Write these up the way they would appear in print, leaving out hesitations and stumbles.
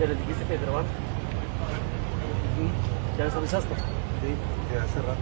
Pero dijiste que grabar. ¿Ya les avisaste? Sí, ya hace rato.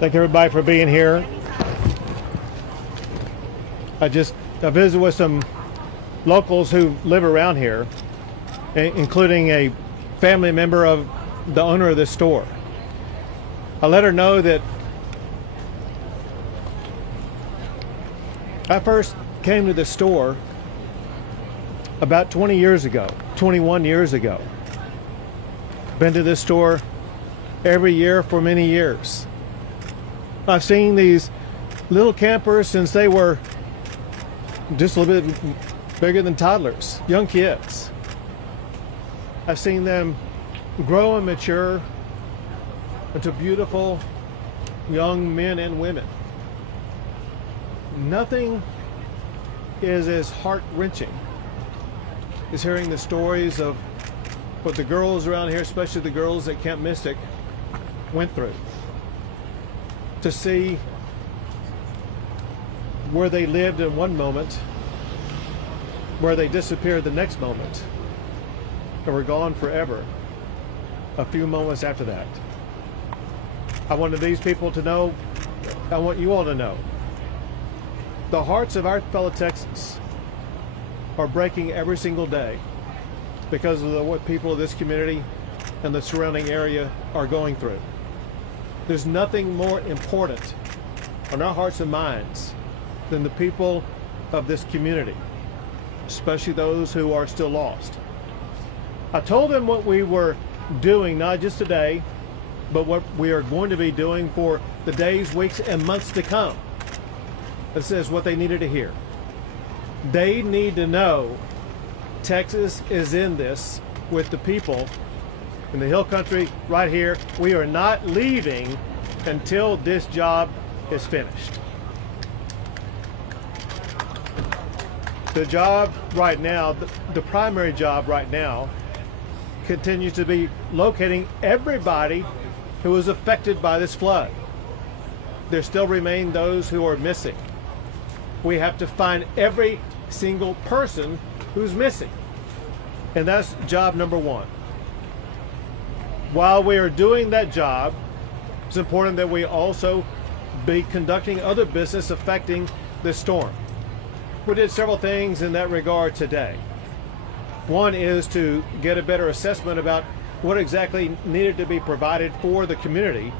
Thank everybody for being here. I visited with some locals who live around here, including a family member of the owner of this store. I let her know that I first came to this store about 21 years ago. Been to this store every year for many years. I've seen these little campers since they were just a little bit bigger than toddlers, young kids. I've seen them grow and mature into beautiful young men and women. Nothing is as heart-wrenching as hearing the stories of what the girls around here, especially the girls at Camp Mystic, went through. To see where they lived in one moment, where they disappeared the next moment, and were gone forever a few moments after that. I wanted these people to know, I want you all to know, the hearts of our fellow Texans are breaking every single day because of what people of this community and the surrounding area are going through. There's nothing more important on our hearts and minds than the people of this community, especially those who are still lost. I told them what we were doing, not just today, but what we are going to be doing for the days, weeks, and months to come. This is what they needed to hear. They need to know Texas is in this with the people in the Hill Country right here. We are not leaving until this job is finished. The job right now, the primary job right now, continues to be locating everybody who was affected by this flood. There still remain those who are missing. We have to find every single person who's missing. And that's job number one. While we are doing that job, it's important that we also be conducting other business affecting this storm. We did several things in that regard today. One is to get a better assessment about what exactly needed to be provided for the community.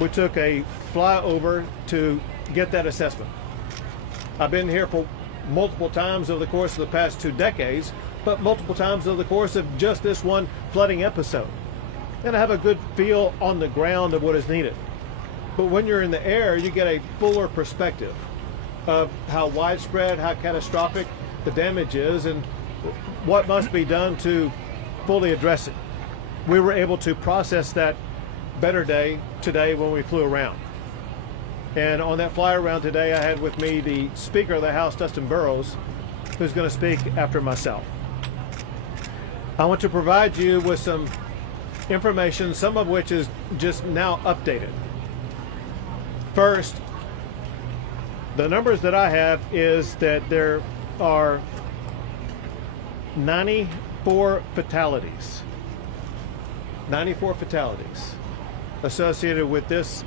We took a flyover to get that assessment. I've been here for multiple times over the course of the past 2 decades, but multiple times over the course of just this one flooding episode. And I have a good feel on the ground of what is needed. But when you're in the air, you get a fuller perspective of how widespread, how catastrophic the damage is, and what must be done to fully address it. We were able to process that better today when we flew around. And on that fly around today, I had with me the Speaker of the House, Dustin Burrows, who's going to speak after myself. I want to provide you with some information, some of which is just now updated. First, the numbers that I have is that there are 94 fatalities. 94 fatalities associated with this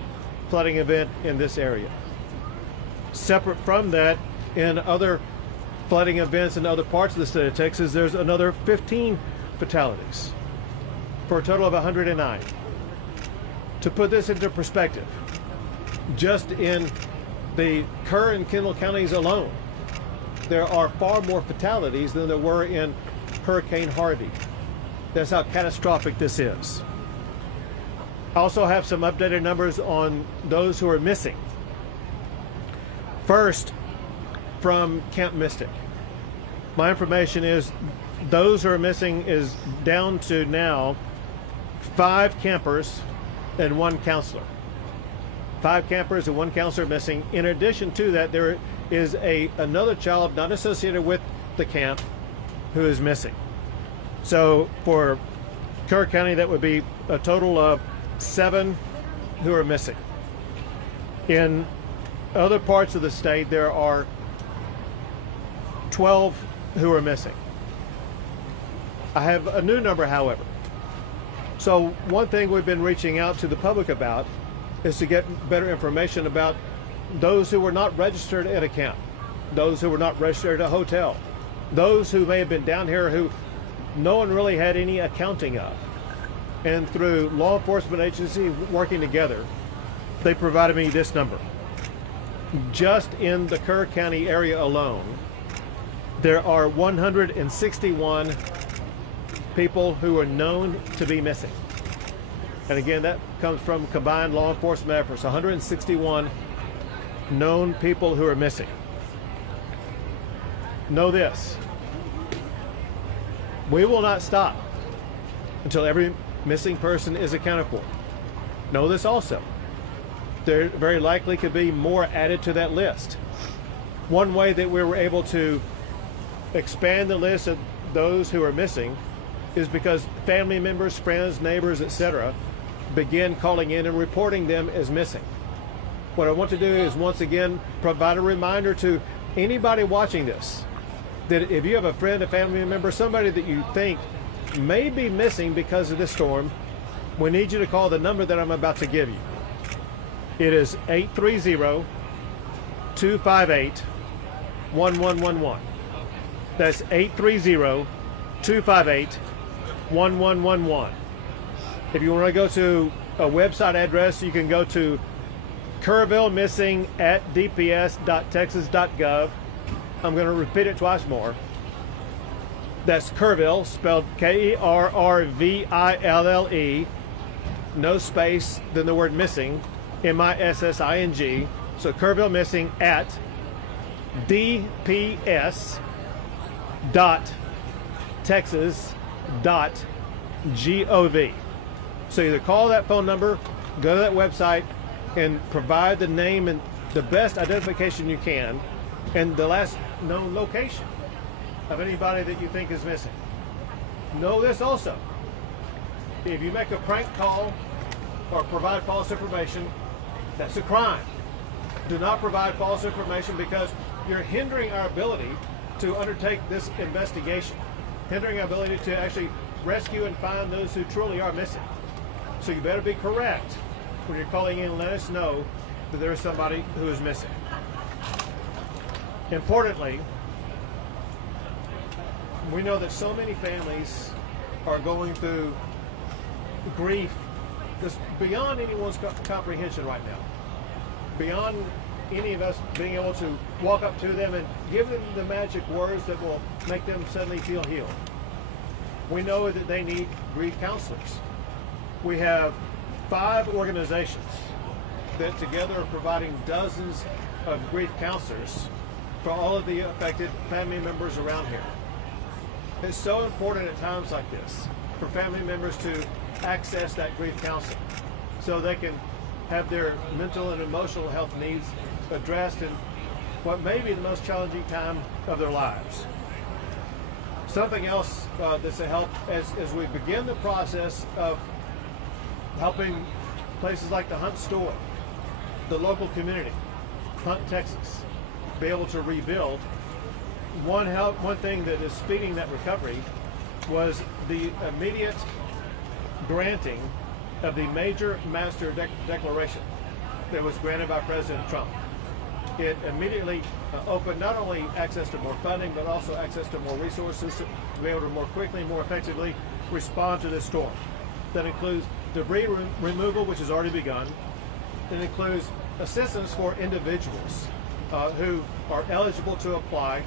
flooding event in this area. Separate from that, in other flooding events in other parts of the state of Texas, there's another 15 fatalities for a total of 109. To put this into perspective, just in the Kerr and Kendall counties alone, there are far more fatalities than there were in Hurricane Harvey. That's how catastrophic this is. I also have some updated numbers on those who are missing. First, from Camp Mystic. My information is those who are missing is down to now 5 campers and 1 counselor. 5 campers and 1 counselor missing. In addition to that, there is another child not associated with the camp who is missing. So for Kerr County, that would be a total of 7 who are missing. In other parts of the state, there are 12 who are missing. I have a new number, however. So one thing we've been reaching out to the public about is to get better information about those who were not registered at a camp, those who were not registered at a hotel, those who may have been down here who no one really had any accounting of. And through law enforcement agencies working together, they provided me this number. Just in the Kerr County area alone, there are 161 people who are known to be missing. And again, that comes from combined law enforcement efforts, 161 known people who are missing. Know this, we will not stop until every missing person is accounted for. Know this also, there very likely could be more added to that list. One way that we were able to expand the list of those who are missing is because family members, friends, neighbors, etc. begin calling in and reporting them as missing. What I want to do is once again provide a reminder to anybody watching this that if you have a friend, a family member, somebody that you think may be missing because of this storm, we need you to call the number that I'm about to give you. It is 830-258-1111. That's 830-258-1111. If you want to go to a website address, you can go to kerrville-missing@dps.texas.gov. I'm going to repeat it twice more. That's Kerrville, spelled Kerrville, no space, then the word missing, MISSING. So Kerrville missing at dps.texas.gov. So either call that phone number, go to that website, and provide the name and the best identification you can and the last known location of anybody that you think is missing. Know this also, if you make a prank call or provide false information, that's a crime. Do not provide false information because you're hindering our ability to undertake this investigation, hindering our ability to actually rescue and find those who truly are missing. So you better be correct when you're calling in and let us know that there is somebody who is missing. Importantly, we know that so many families are going through grief that's beyond anyone's comprehension right now. Beyond any of us being able to walk up to them and give them the magic words that will make them suddenly feel healed. We know that they need grief counselors. We have 5 organizations that together are providing dozens of grief counselors for all of the affected family members around here. It's so important at times like this for family members to access that grief counseling so they can have their mental and emotional health needs addressed in what may be the most challenging time of their lives. Something else that's a help as we begin the process of helping places like the Hunt store, the local community, Hunt, Texas, be able to rebuild. One thing that is speeding that recovery was the immediate granting of the major master declaration that was granted by President Trump. It immediately opened not only access to more funding, but also access to more resources to be able to more quickly and more effectively respond to this storm. That includes debris removal, which has already begun. It includes assistance for individuals who are eligible to apply,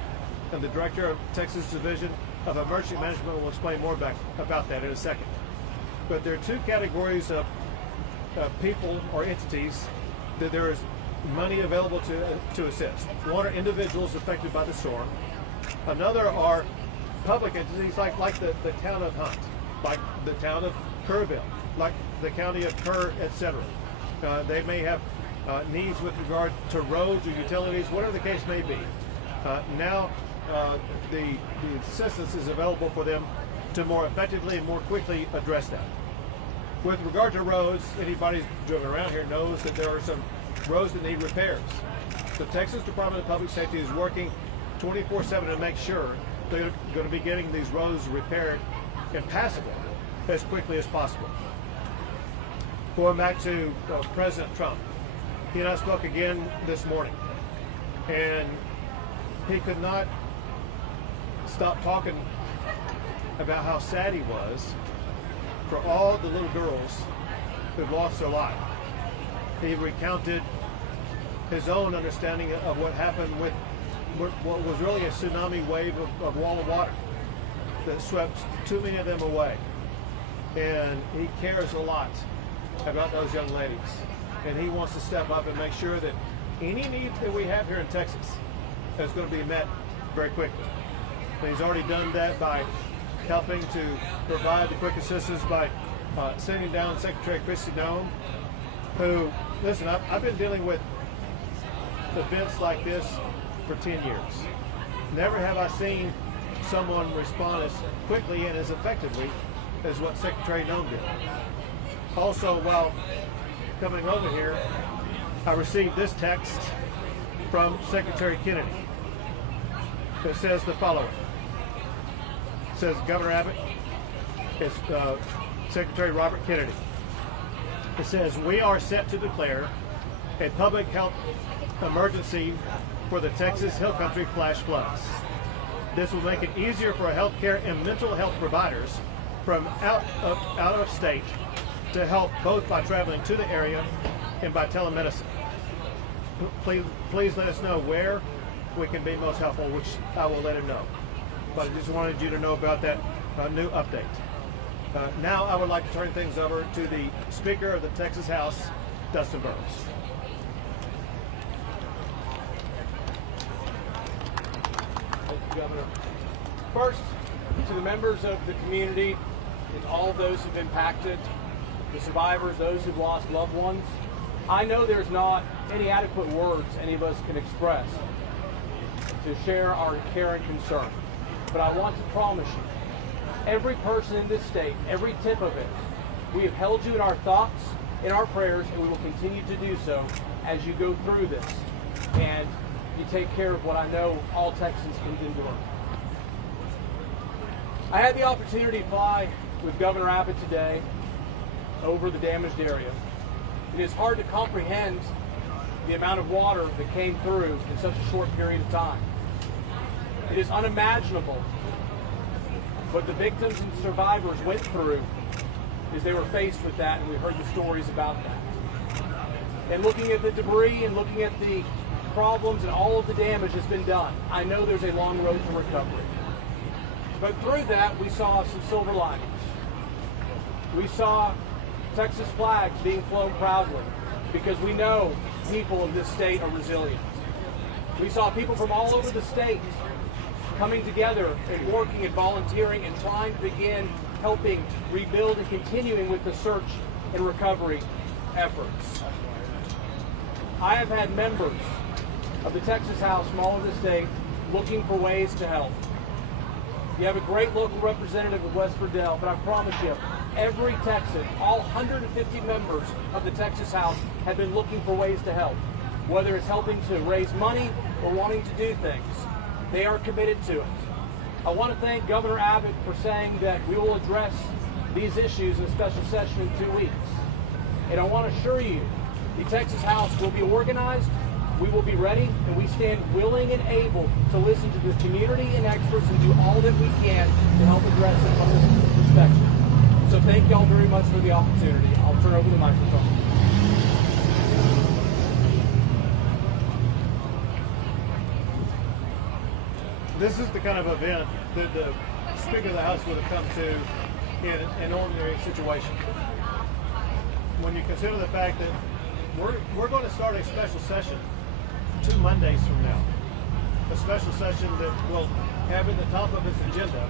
and the Director of Texas Division of Emergency Management will explain more about that in a second. But there are two categories of people or entities that there is money available to assist. One are individuals affected by the storm. Another are public entities like the town of Hunt, like the town of Kerrville, like the county of Kerr, etc. They may have needs with regard to roads or utilities, whatever the case may be. Now the assistance is available for them to more effectively and more quickly address that. With regard to roads, anybody who's driven around here knows that there are some roads that need repairs. The Texas Department of Public Safety is working 24/7 to make sure they're going to be getting these roads repaired and passable as quickly as possible. Going back to President Trump, he and I spoke again this morning, and he could not stop talking about how sad he was for all the little girls who've lost their life. He recounted his own understanding of what happened with what was really a tsunami wave of wall of water that swept too many of them away. And he cares a lot about those young ladies. And he wants to step up and make sure that any need that we have here in Texas is going to be met very quickly. And he's already done that by helping to provide the quick assistance by sending down Secretary Christy Nome, who, listen, I've been dealing with events like this for 10 years. Never have I seen someone respond as quickly and as effectively as what Secretary Nome did. Also, while coming over here, I received this text from Secretary Kennedy that says the following. It says, Governor Abbott, it's Secretary Robert Kennedy. It says, we are set to declare a public health emergency for the Texas Hill Country flash floods. This will make it easier for healthcare and mental health providers from out of state to help both by traveling to the area and by telemedicine. Please let us know where we can be most helpful, which I will let him know. But I just wanted you to know about that new update. Now I would like to turn things over to the Speaker of the Texas House, Dustin Burrows. Thank you, Governor. First, to the members of the community and all of those who've been impacted, the survivors, those who've lost loved ones, I know there's not any adequate words any of us can express to share our care and concern. But I want to promise you, every person in this state, every tip of it, we have held you in our thoughts, in our prayers, and we will continue to do so as you go through this and you take care of what I know all Texans can endure. I had the opportunity to fly with Governor-Abbott today over the damaged area. It is hard to comprehend the amount of water that came through in such a short period of time. It is unimaginable what the victims and survivors went through as they were faced with that, and we heard the stories about that. And looking at the debris and looking at the problems and all of the damage that's been done, I know there's a long road to recovery. But through that, we saw some silver linings. We saw Texas flags being flown proudly because we know people in this state are resilient. We saw people from all over the state coming together and working and volunteering and trying to begin helping rebuild and continuing with the search and recovery efforts. I have had members of the Texas House from all over the state looking for ways to help. You have a great local representative of West Verdell, but I promise you, every Texan, all 150 members of the Texas House have been looking for ways to help. Whether it's helping to raise money or wanting to do things, they are committed to it. I want to thank Governor Abbott for saying that we will address these issues in a special session in 2 weeks. And I want to assure you, the Texas House will be organized, we will be ready, and we stand willing and able to listen to the community and experts and do all that we can to help address it from this perspective. So thank y'all very much for the opportunity. I'll turn over the microphone. This is the kind of event that the Speaker of the House would have come to in an ordinary situation. When you consider the fact that we're going to start a special session 2 Mondays from now, a special session that will have at the top of its agenda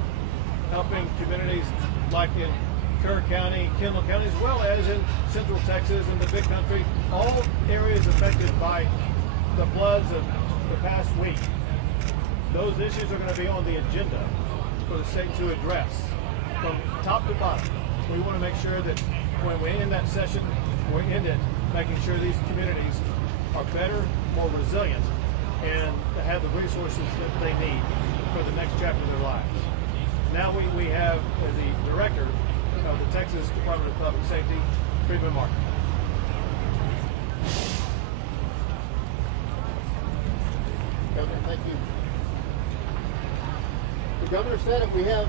helping communities like in Kerr County, Kendall County, as well as in Central Texas and the Big Country, all areas affected by the floods of the past week. Those issues are going to be on the agenda for the state to address from top to bottom. We want to make sure that when we end that session, we end it making sure these communities are better, more resilient, and have the resources that they need for the next chapter of their lives. Now we have the director of the Texas Department of Public Safety, Freeman Martin. Governor, thank you. The governor said that we have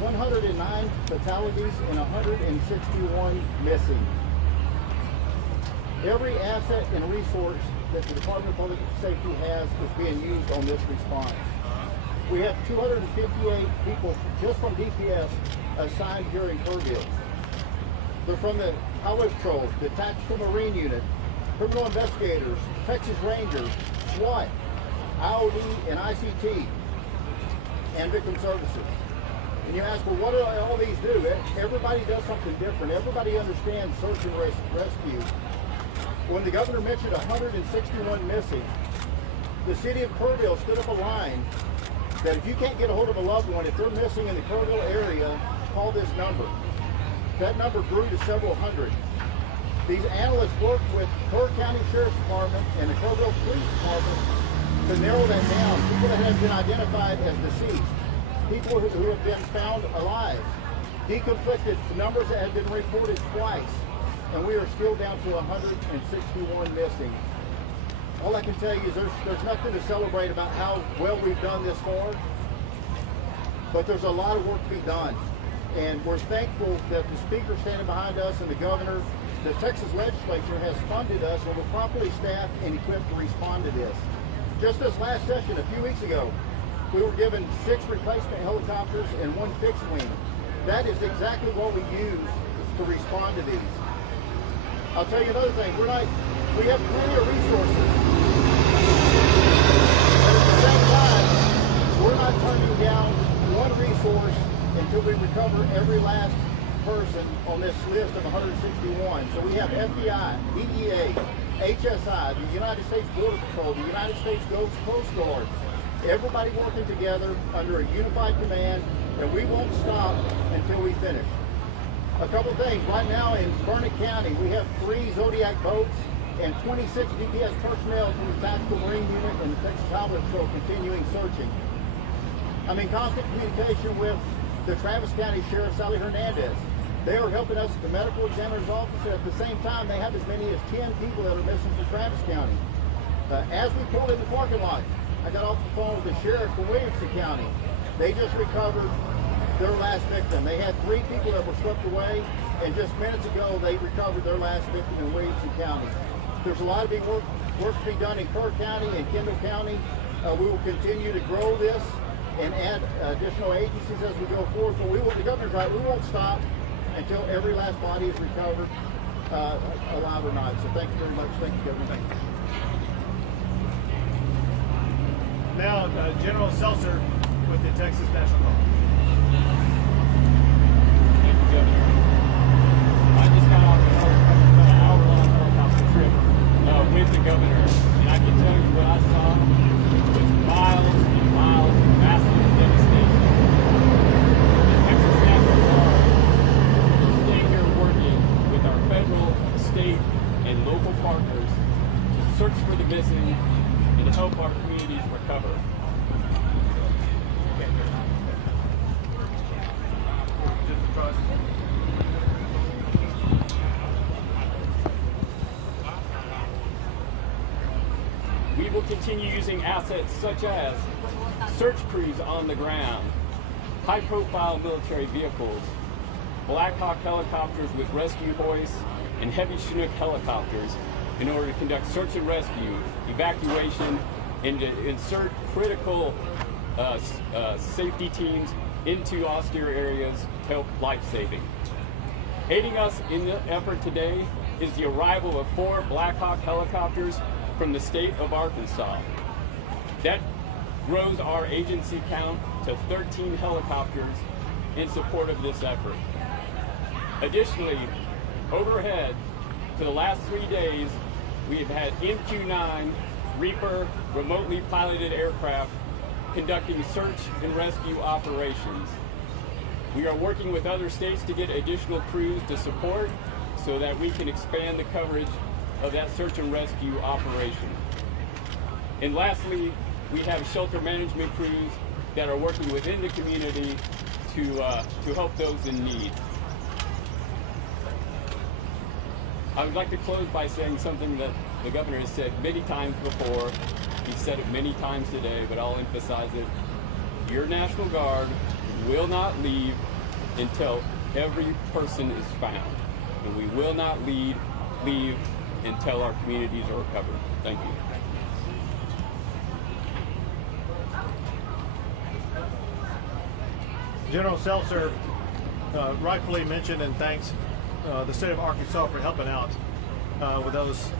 109 fatalities and 161 missing. Every asset and resource that the Department of Public Safety has is being used on this response. We have 258 people just from DPS assigned here in Kerrville. They're from the Highway Patrol, the Tactical Marine Unit, criminal investigators, Texas Rangers, SWAT, IOD and ICT, and victim services. And you ask, well, what do all these do? Everybody does something different. Everybody understands search and rescue. When the governor mentioned 161 missing, the city of Kerrville stood up a line that if you can't get a hold of a loved one, if they're missing in the Kerrville area, call this number. That number grew to several hundred. These analysts worked with Kerr County Sheriff's Department and the Kerrville Police Department to narrow that down. People that have been identified as deceased, people who have been found alive, deconflicted numbers that have been reported twice, and we are still down to 161 missing. All I can tell you is there's nothing to celebrate about how well we've done this far, but there's a lot of work to be done. And we're thankful that the speaker standing behind us and the governor, the Texas legislature has funded us and we're properly staffed and equipped to respond to this. Just this last session, a few weeks ago, we were given 6 replacement helicopters and 1 fixed wing. That is exactly what we use to respond to these. I'll tell you another thing, we have plenty of resources. But at the same time, we're not turning down one resource until we recover every last person on this list of 161. So we have FBI, DEA, HSI, the United States Border Patrol, the United States Coast Guard, everybody working together under a unified command, and we won't stop until we finish. A couple things. Right now in Burrows County, we have 3 Zodiac boats and 26 DPS personnel from the Tactical Marine Unit and the Texas Highway Patrol continuing searching. I'm in constant communication with the Travis County Sheriff, Sally Hernandez. They are helping us at the medical examiner's office, and at the same time, they have as many as 10 people that are missing from Travis County. As we pulled in the parking lot, I got off the phone with the sheriff from Williamson County. They just recovered their last victim. They had 3 people that were swept away, and just minutes ago, they recovered their last victim in Williamson County. There's a lot of big work to be done in Kerr County and Kendall County. We will continue to grow this and add additional agencies as we go forward. But the governor's right, we won't stop until every last body is recovered, alive or not. So thank you very much. Thank you, Governor. Thank you. Now, General Seltzer with the Texas National Guard. Thank you, Governor. I just got off the phone about an hour local partners to search for the missing and to help our communities recover. We will continue using assets such as search crews on the ground, high-profile military vehicles, Black Hawk helicopters with rescue hoists, and heavy Chinook helicopters in order to conduct search and rescue, evacuation, and to insert critical safety teams into austere areas to help life-saving. Aiding us in the effort today is the arrival of 4 Black Hawk helicopters from the state of Arkansas. That grows our agency count to 13 helicopters in support of this effort. Additionally, overhead for the last 3 days, we have had MQ-9 Reaper remotely piloted aircraft conducting search and rescue operations. We are working with other states to get additional crews to support so that we can expand the coverage of that search and rescue operation. And lastly, we have shelter management crews that are working within the community to help those in need. I would like to close by saying something that the governor has said many times before. He said it many times today, but I'll emphasize it. Your National Guard will not leave until every person is found. And we will not leave until our communities are recovered. Thank you. General Seltzer rightfully mentioned and thanks the state of Arkansas for helping out with those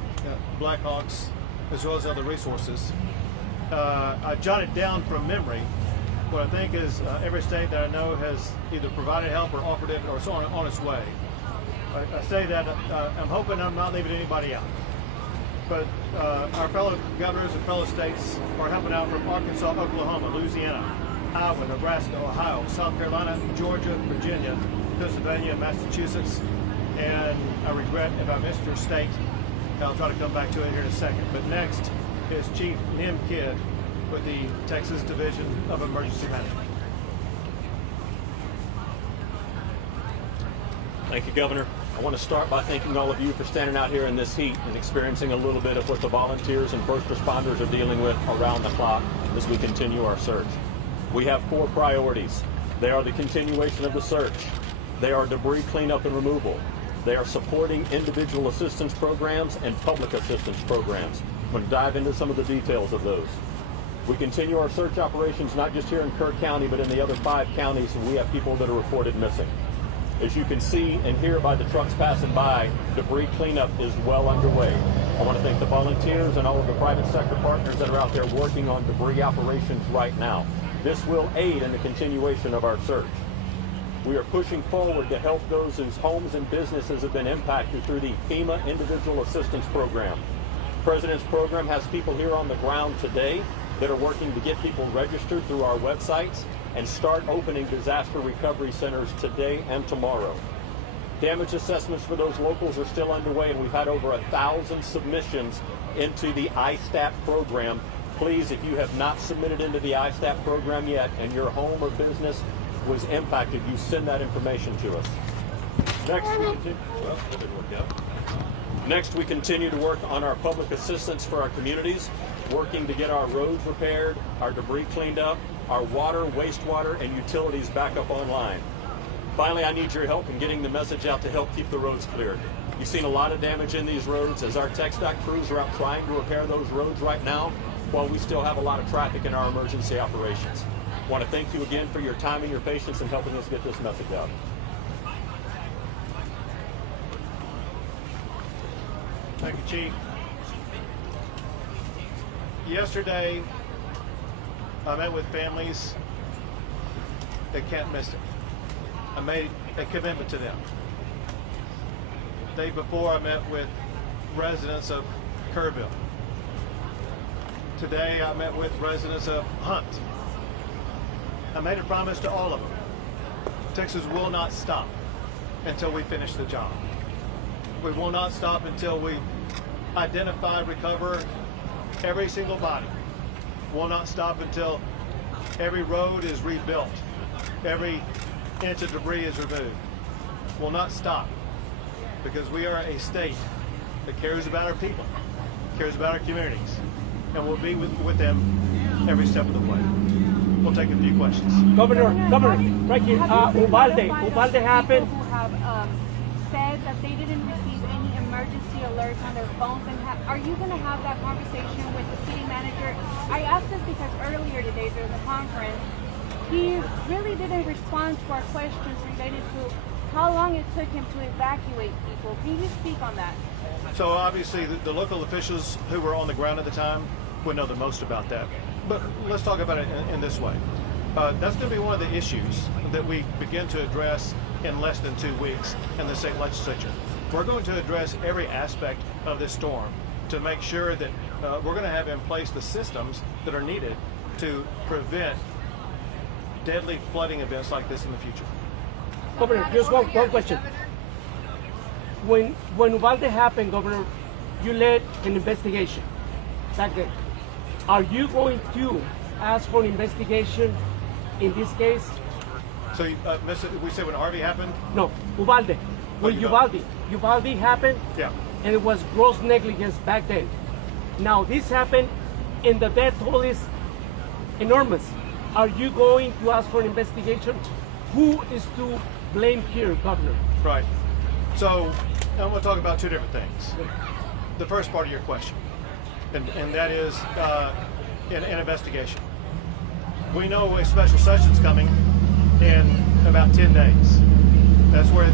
Black Hawks as well as other resources. I jotted down from memory what I think is every state that I know has either provided help or offered it or is on its way. I say that I'm hoping I'm not leaving anybody out. But our fellow governors and fellow states are helping out from Arkansas, Oklahoma, Louisiana, Iowa, Nebraska, Ohio, South Carolina, Georgia, Virginia, Pennsylvania, Massachusetts, and I regret if I missed your state. I'll try to come back to it here in a second. But next is Chief Nim Kidd with the Texas Division of Emergency Management. Thank you, Governor. I want to start by thanking all of you for standing out here in this heat and experiencing a little bit of what the volunteers and first responders are dealing with around the clock as we continue our search. We have 4 priorities. They are the continuation of the search. They are debris cleanup and removal. They are supporting individual assistance programs and public assistance programs. I'm going to dive into some of the details of those. We continue our search operations not just here in Kerr County, but in the other 5 counties where we have people that are reported missing. As you can see and hear by the trucks passing by, debris cleanup is well underway. I want to thank the volunteers and all of the private sector partners that are out there working on debris operations right now. This will aid in the continuation of our search. We are pushing forward to help those whose homes and businesses have been impacted through the FEMA Individual Assistance Program. The President's program has people here on the ground today that are working to get people registered through our websites and start opening disaster recovery centers today and tomorrow. Damage assessments for those locals are still underway, and we've had over 1,000 submissions into the ISTAT program. Please, if you have not submitted into the ISTAT program yet and your home or business was impacted, you send that information to us. Next, we continue to work on our public assistance for our communities, working to get our roads repaired, our debris cleaned up, our water, wastewater, and utilities back up online. Finally, I need your help in getting the message out to help keep the roads cleared. You've seen a lot of damage in these roads as our TxDOT crews are out trying to repair those roads right now while we still have a lot of traffic in our emergency operations. I want to thank you again for your time and your patience in helping us get this message out. Thank you, Chief. Yesterday, I met with families that can't miss it. I made a commitment to them. The day before, I met with residents of Kerrville. Today, I met with residents of Hunt. I made a promise to all of them. Texas will not stop until we finish the job. We will not stop until we identify, recover every single body. We'll not stop until every road is rebuilt, every inch of debris is removed. We'll not stop because we are a state that cares about our people, cares about our communities, and we'll be with them every step of the way. We'll take a few questions. Governor, right here. Uvalde happened. People who have said that they didn't receive any emergency alerts on their phones. And are you going to have that conversation with the city manager? I asked this because earlier today during the conference, he really didn't respond to our questions related to how long it took him to evacuate people. Can you speak on that? So obviously the local officials who were on the ground at the time would know the most about that. But let's talk about it in this way. That's going to be one of the issues that we begin to address in less than 2 weeks in the state legislature. We're going to address every aspect of this storm to make sure that we're going to have in place the systems that are needed to prevent deadly flooding events like this in the future. Governor, just one question. When Uvalde happened, Governor, you led an investigation that day. Are you going to ask for an investigation in this case? So we said when Harvey happened? No, Uvalde. When Uvalde happened, Yeah. and it was gross negligence back then. Now this happened, and the death toll is enormous. Are you going to ask for an investigation? Who is to blame here, Governor? Right. So I'm going to talk about two different things. The first part of your question, and that is an investigation. We know a special session's coming in about 10 days. That's where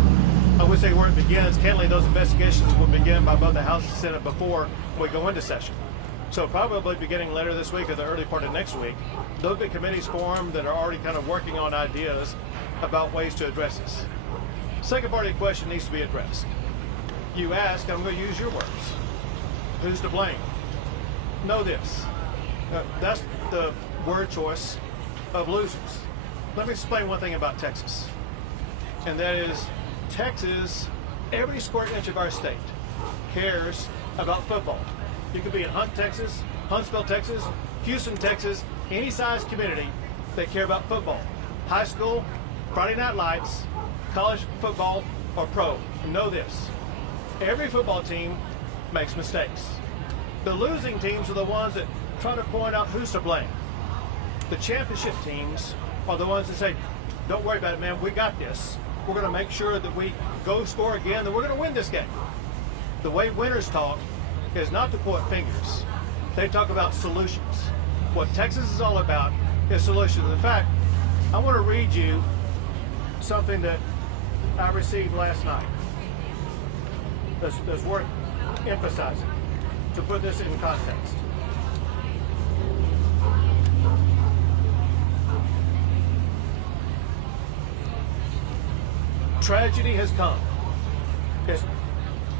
I would say where it begins. Candidly, those investigations will begin by both the House and Senate before we go into session. So probably beginning later this week or the early part of next week, there'll be committees formed that are already kind of working on ideas about ways to address this. Second part of the question needs to be addressed. You ask, I'm going to use your words, who's to blame? Know this. That's the word choice of losers. Let me explain one thing about Texas. And that is, Texas, every square inch of our state, cares about football. You could be in Hunt, Texas, Huntsville, Texas, Houston, Texas, any size community, they care about football. High school, Friday night lights, college football, or pro. Know this. Every football team makes mistakes. The losing teams are the ones that try to point out who's to blame. The championship teams are the ones that say, don't worry about it, man, we got this. We're going to make sure that we go score again, that we're going to win this game. The way winners talk is not to point fingers. They talk about solutions. What Texas is all about is solutions. In fact, I want to read you something that I received last night that's worth emphasizing to put this in context. Tragedy has come.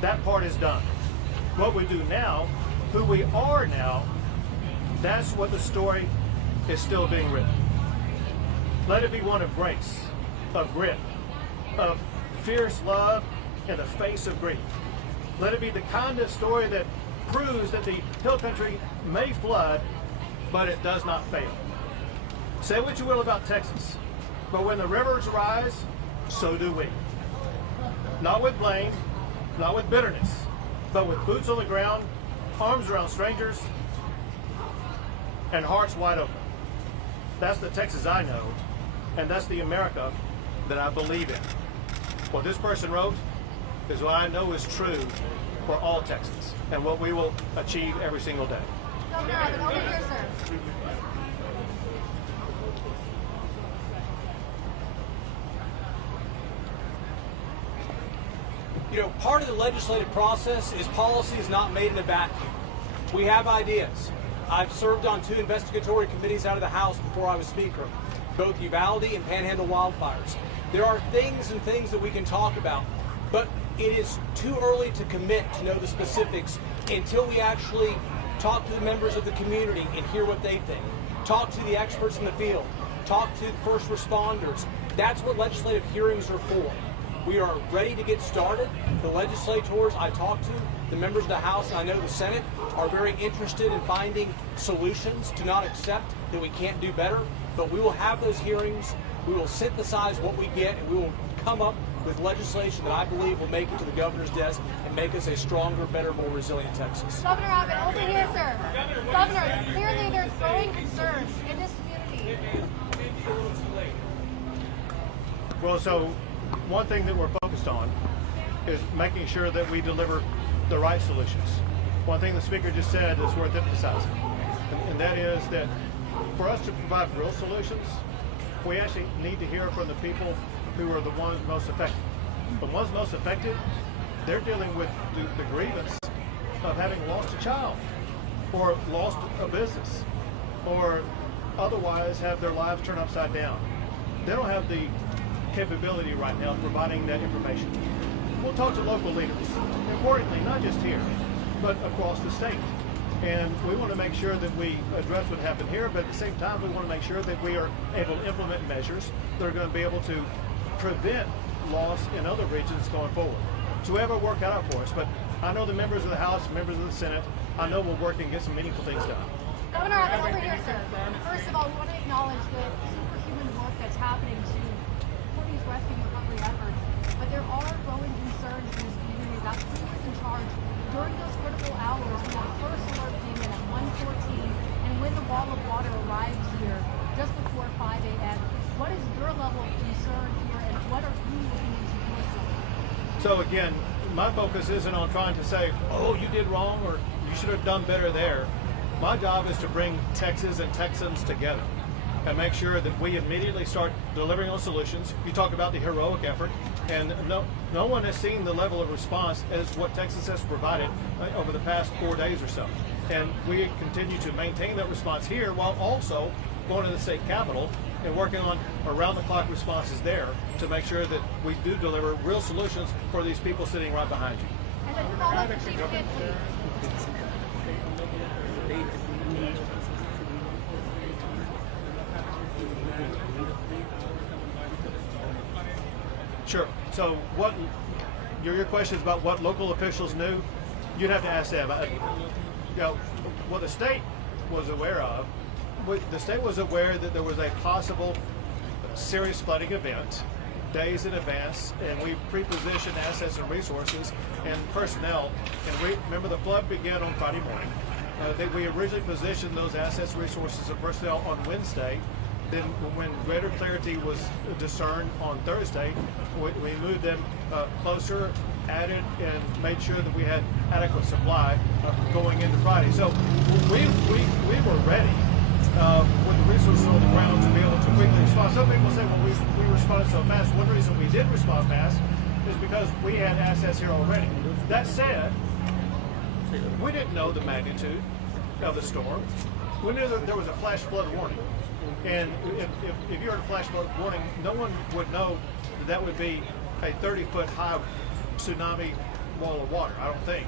That part is done. What we do now, who we are now, that's what the story is still being written. Let it be one of grace, of grit, of fierce love in the face of grief. Let it be the kind of story that proves that the hill country may flood, but it does not fail. Say what you will about Texas, but when the rivers rise, so do we. Not with blame, not with bitterness, but with boots on the ground, arms around strangers, and hearts wide open. That's the Texas I know, and that's the America that I believe in. What this person wrote is what I know is true for all Texans, and what we will achieve every single day. Governor, over here, sir. You know, part of the legislative process is policy is not made in a vacuum. We have ideas. I've served on 2 investigatory committees out of the House before I was Speaker, both Uvalde and Panhandle wildfires. There are things that we can talk about, but it is too early to commit to know the specifics until we actually talk to the members of the community and hear what they think. Talk to the experts in the field. Talk to the first responders. That's what legislative hearings are for. We are ready to get started. The legislators I talked to, the members of the House, and I know the Senate, are very interested in finding solutions, to not accept that we can't do better. But we will have those hearings, we will synthesize what we get, and we will come up with legislation that I believe will make it to the governor's desk and make us a stronger, better, more resilient Texas. Governor Abbott, over here, sir. Governor, clearly there's growing concerns in this community. Well, so one thing that we're focused on is making sure that we deliver the right solutions. One thing the speaker just said is worth emphasizing, and that is that for us to provide real solutions, we actually need to hear from the people who are the ones most affected. The ones most affected, they're dealing with the grievance of having lost a child, or lost a business, or otherwise have their lives turned upside down. They don't have the capability right now of providing that information. We'll talk to local leaders, importantly, not just here, but across the state. And we want to make sure that we address what happened here, but at the same time, we want to make sure that we are able to implement measures that are going to be able to prevent loss in other regions going forward. So we have our work cut out for us, but I know the members of the House, members of the Senate, I know we'll work and get some meaningful things done. Governor Abbott, over here, sir. First of all, we want to acknowledge the superhuman work that's happening to support these rescue and recovery efforts, but there are growing concerns in this community. That's who is in charge. During those critical hours, when the first alert came in at 1:14, and when the wall of water arrives here just before 5 a.m., what is your level of concern here, and what are you looking into personally? So again, my focus isn't on trying to say, oh, you did wrong, or you should have done better there. My job is to bring Texas and Texans together and make sure that we immediately start delivering on solutions. You talk about the heroic effort, and no one has seen the level of response as what Texas has provided over the past 4 days or so. And we continue to maintain that response here while also going to the state capitol and working on around-the-clock responses there to make sure that we do deliver real solutions for these people sitting right behind you. And then follow up, Chief Kid, please. Sure. So what your question is about what local officials knew? You'd have to ask them. You know, what the state was aware of, the state was aware that there was a possible serious flooding event days in advance, and we pre-positioned assets and resources and personnel. And we remember the flood began on Friday morning. We originally positioned those assets, resources, and personnel on Wednesday. Then when greater clarity was discerned on Thursday, we moved them closer, added, and made sure that we had adequate supply going into Friday. So we were ready with the resources on the ground to be able to quickly respond. Some people say, well, we responded so fast. One reason we did respond fast is because we had assets here already. That said, we didn't know the magnitude of the storm. We knew that there was a flash flood warning. And if you're in a flash flood warning, no one would know that would be a 30-foot high tsunami wall of water, I don't think.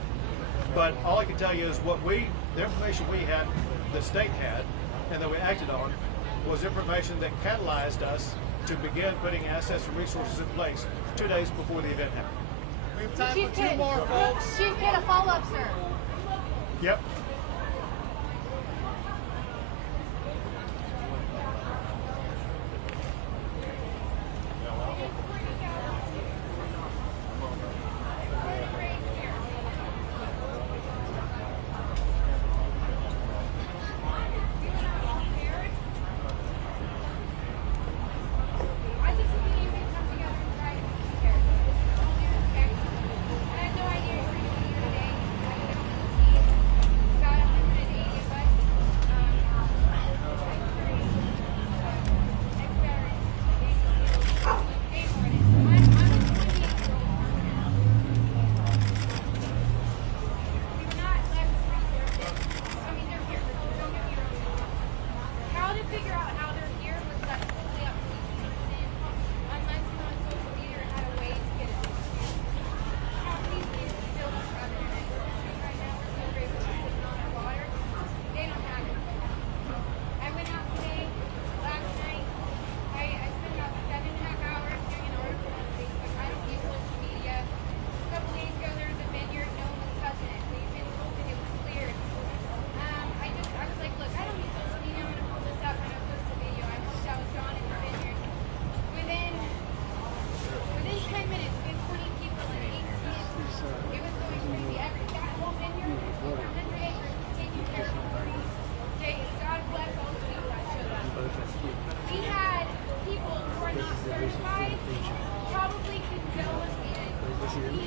But all I can tell you is the information we had, the state had, and that we acted on, was information that catalyzed us to begin putting assets and resources in place 2 days before the event happened. We have time Chief for two Kid, more, folks. Chief Kid, a follow-up, sir. Yep.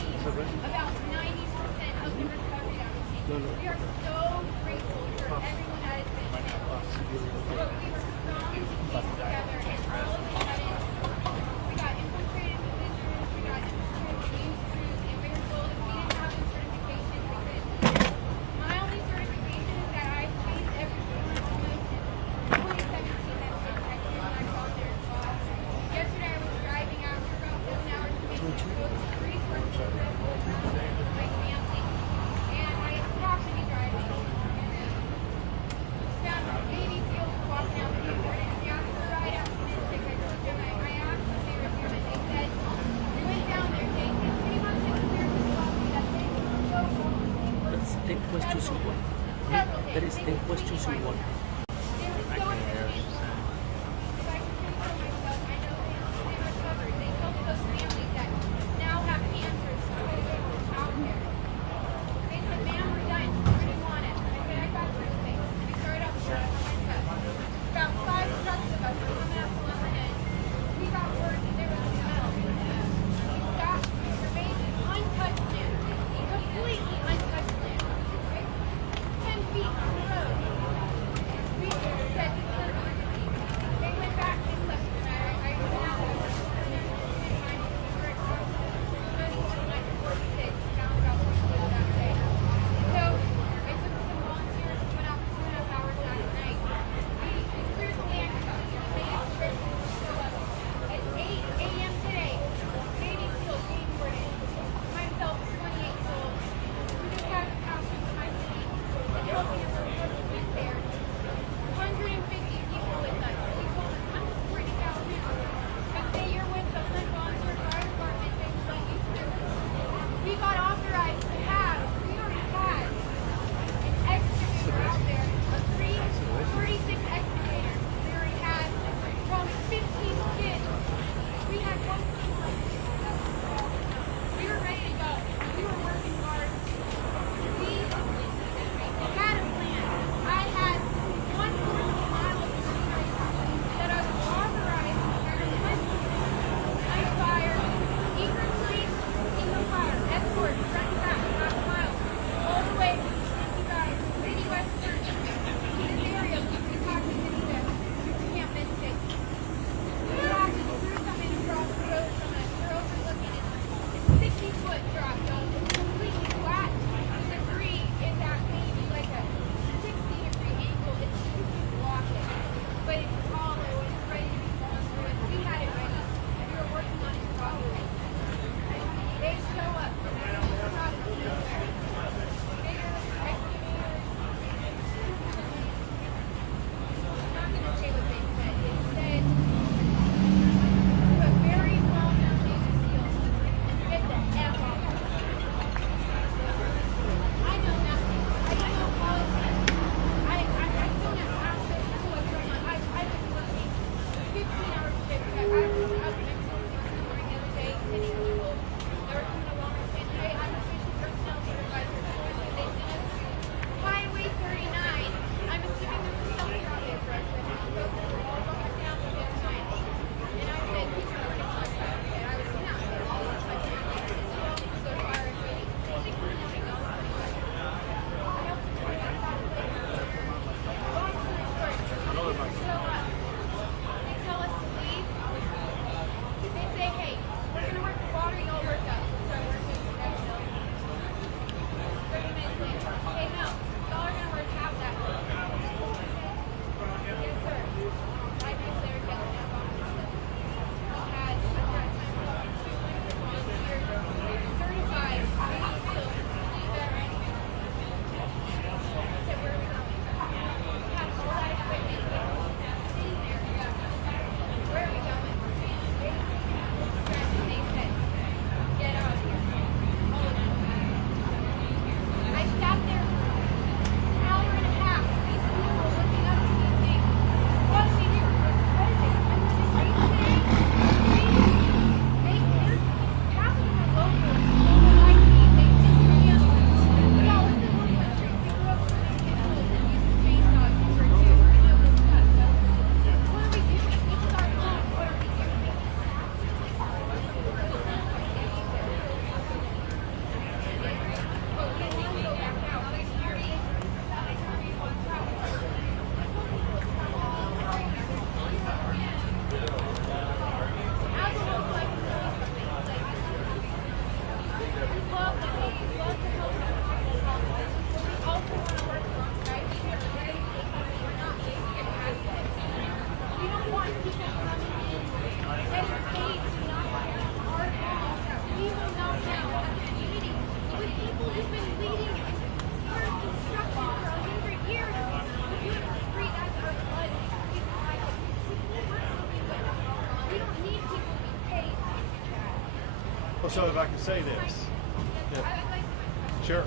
about 90% of the recovery that we're taking. We are so grateful for everyone that has been involved. But we were strong to keep together, and all of a sudden, we got infiltrated with visitors, we got infiltrated with news crews, and we were told if we didn't have the certification, we couldn't do it. My only certification is that I've faced every single almost since 2017 that state Texas, and I got there as well. Yesterday I was driving after about 7 hours to make it to go to the resource center with my family, and I have to be driving. Found some baby seals walking out the door, and they asked for a ride out to Mystic. I told them I asked if they were here, and they said, we went down there, they pretty much cleared the coffee that they were so That's 10 questions in one. That is 10 questions in one. So if I can say this. Yeah. Sure.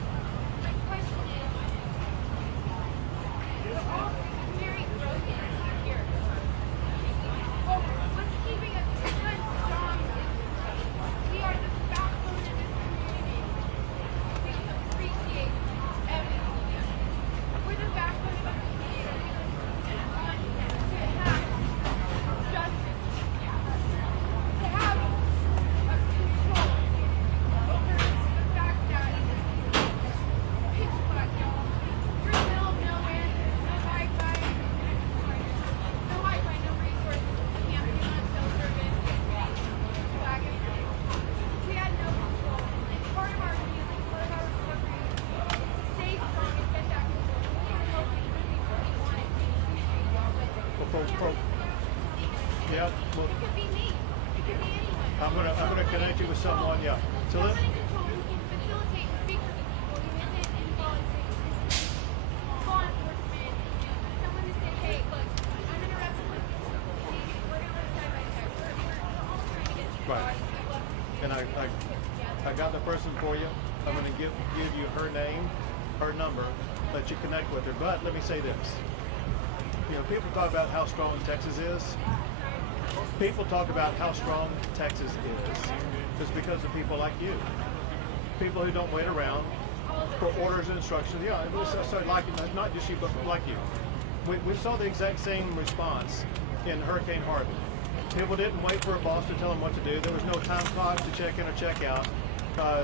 Yeah, well, I'm gonna connect you with someone. Yeah. So let. Right. And I got the person for you. I'm going to give you her name, her number, let you connect with her. But let me say this. You know, people talk about how strong Texas is. People talk about how strong Texas is just because of people like you. People who don't wait around for orders and instructions. Yeah, so like, not just you, but like you. We saw the exact same response in Hurricane Harvey. People didn't wait for a boss to tell them what to do. There was no time clock to check in or check out.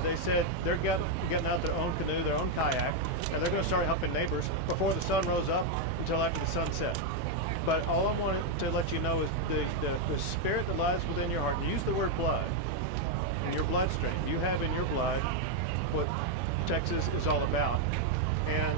They said they're getting out their own canoe, their own kayak, and they're going to start helping neighbors before the sun rose up until after the sunset. But all I wanted to let you know is the spirit that lies within your heart. And use the word blood in your bloodstream. You have in your blood what Texas is all about. And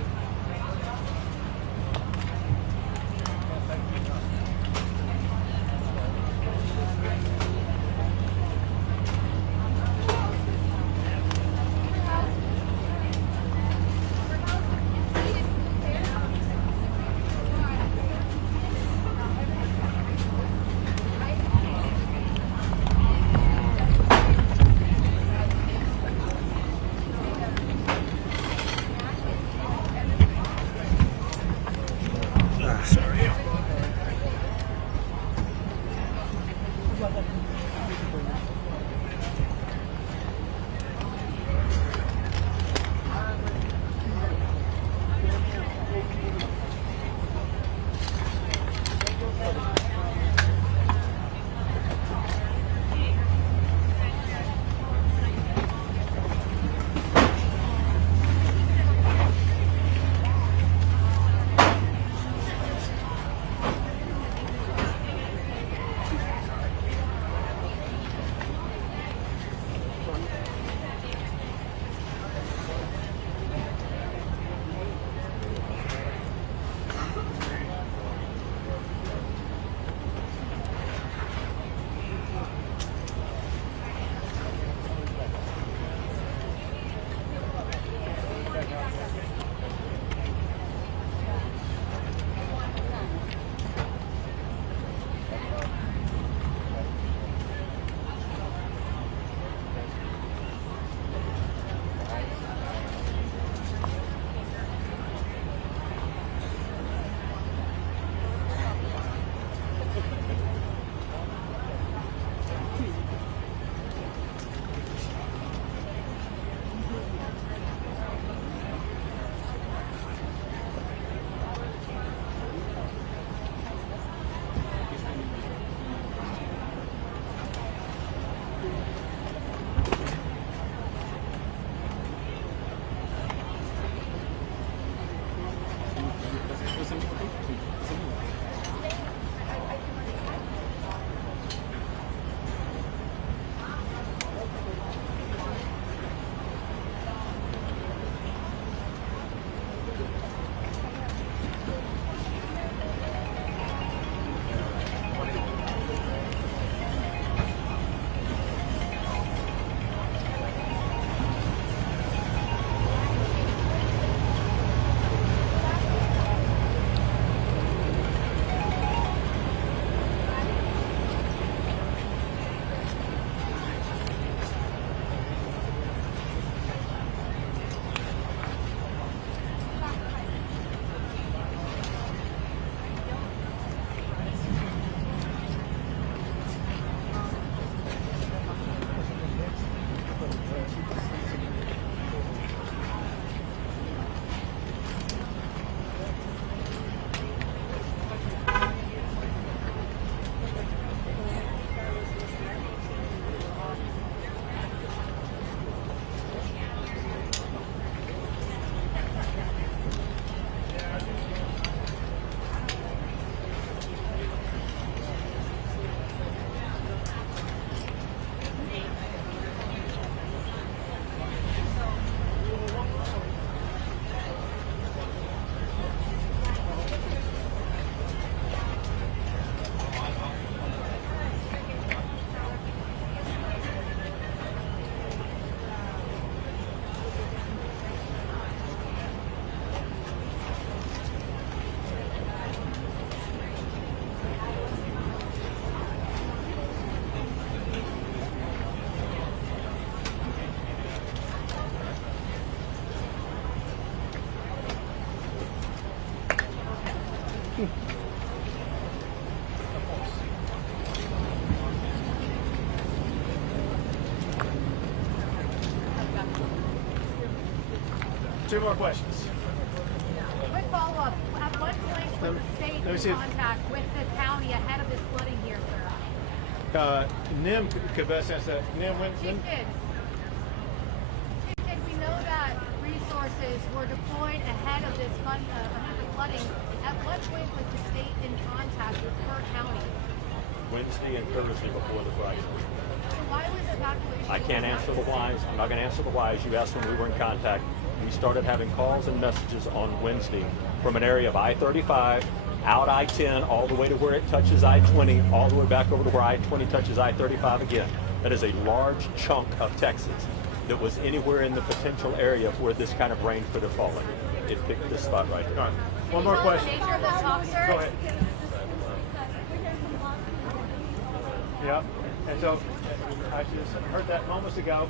2 more questions. Quick follow-up. At what point was the state let me see. in contact with the county ahead of this flooding here, sir? Nim could best answer that. Nim, when Chief did. We know that resources were deployed ahead of this ahead of the flooding. At what point was the state in contact with Kerr County? Wednesday and Thursday before the Friday. So why was evacuation? I can't answer the whys. I'm not going to answer the whys. You asked when we were in contact. We started having calls and messages on Wednesday from an area of I-35, out I-10, all the way to where it touches I-20, all the way back over to where I-20 touches I-35 again. That is a large chunk of Texas that was anywhere in the potential area where this kind of rain could have fallen. It picked this spot right here. All right. One more question. The nature of the talk, sir? Go ahead. Yep. And so, I just heard that moments ago.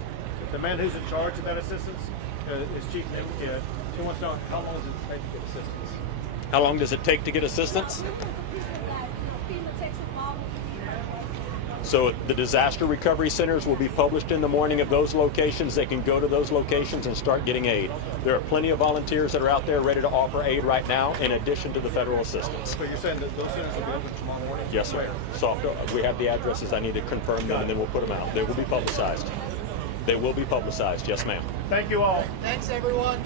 The man who's in charge of that assistance is Chief Nick Kidd. He wants to know how long does it take to get assistance? How long does it take to get assistance? So the disaster recovery centers will be published in the morning of those locations. They can go to those locations and start getting aid. There are plenty of volunteers that are out there ready to offer aid right now, in addition to the federal assistance. So you're saying that those centers will be open tomorrow morning? Yes, sir. We have the addresses. I need to confirm them, and then we'll put them out. They will be publicized. They will be publicized. Yes, ma'am. Thank you all. Thanks, everyone.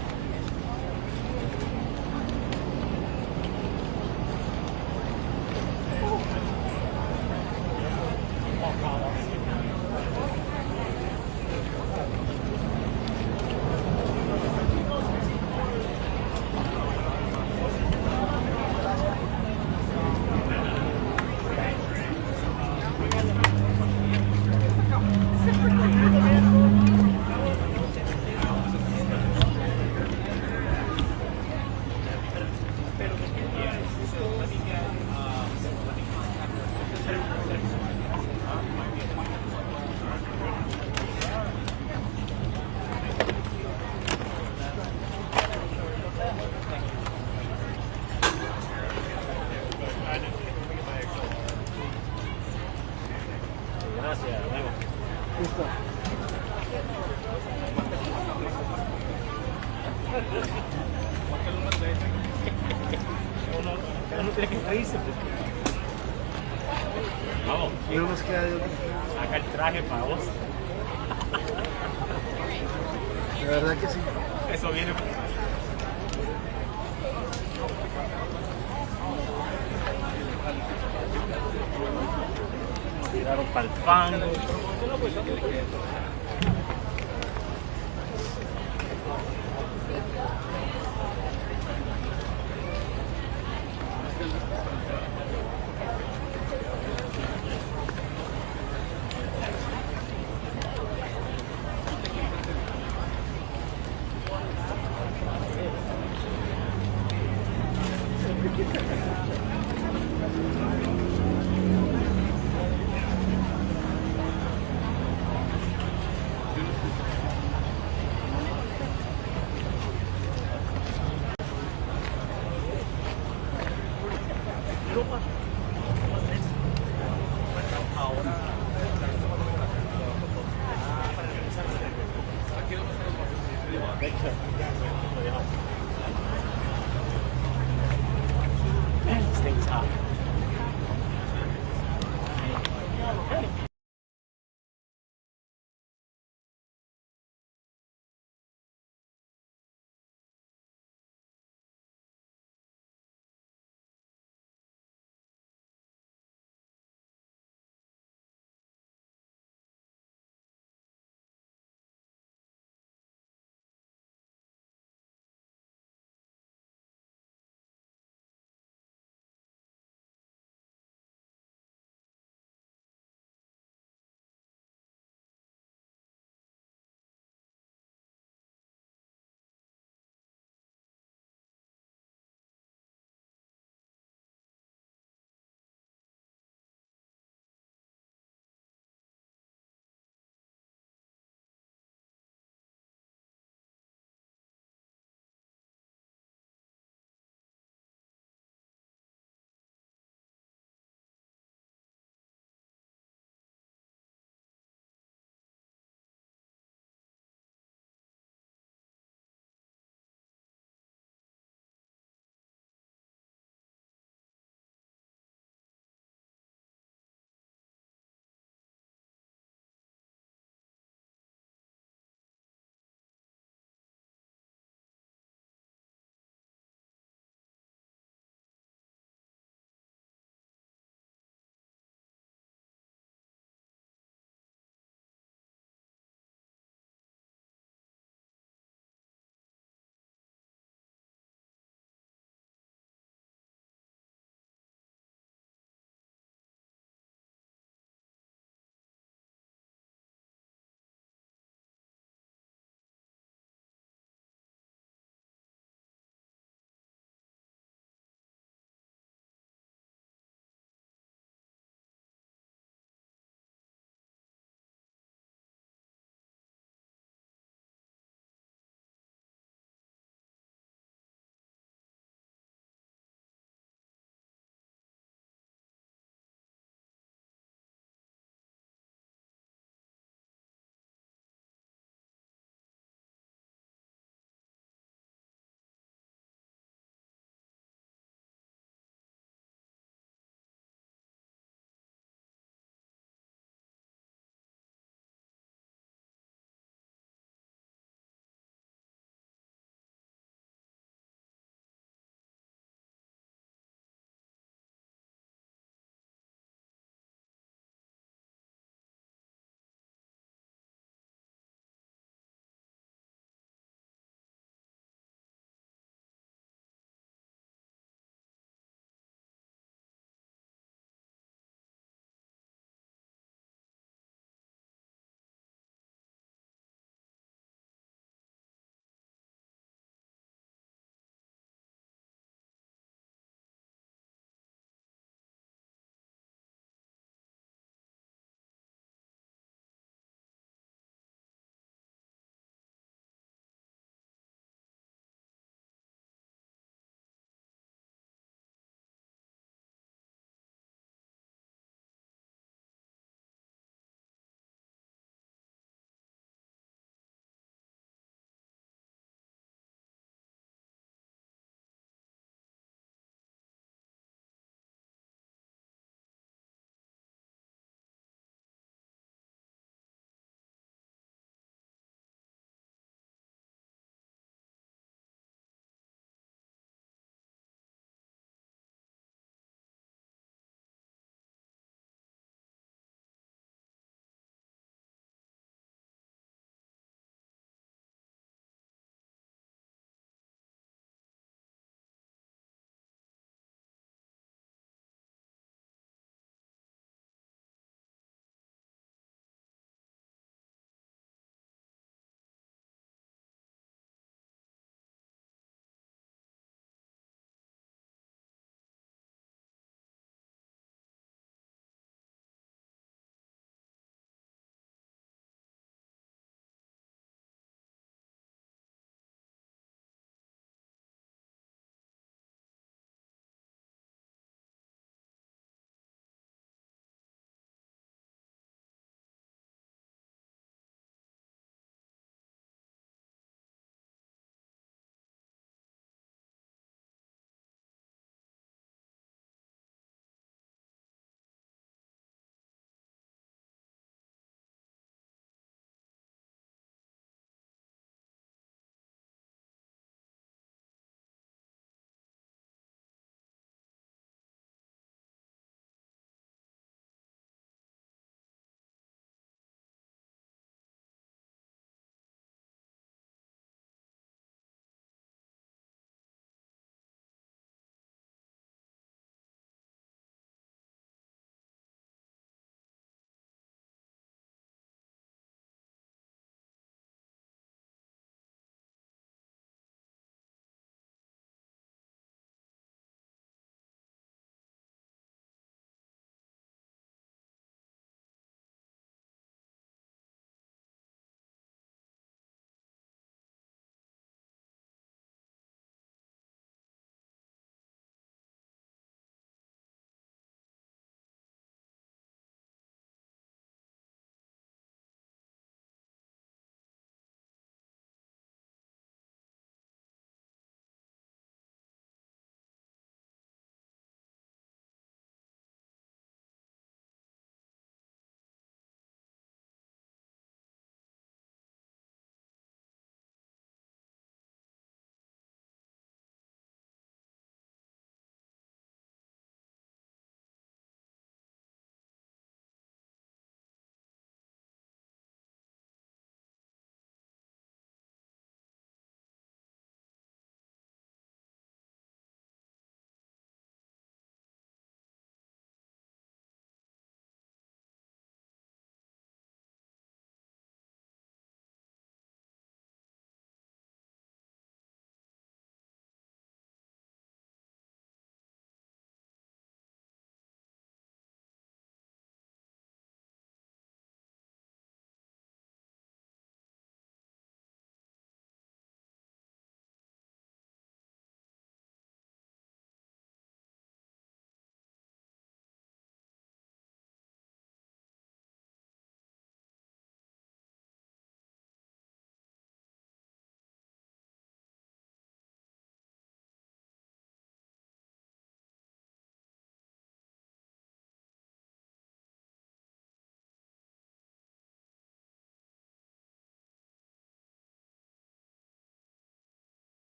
Vamos, y no nos queda de otra. Saca el traje para vos. De verdad que sí. Eso viene. Tiraron para el fango. Man, this thing's hot.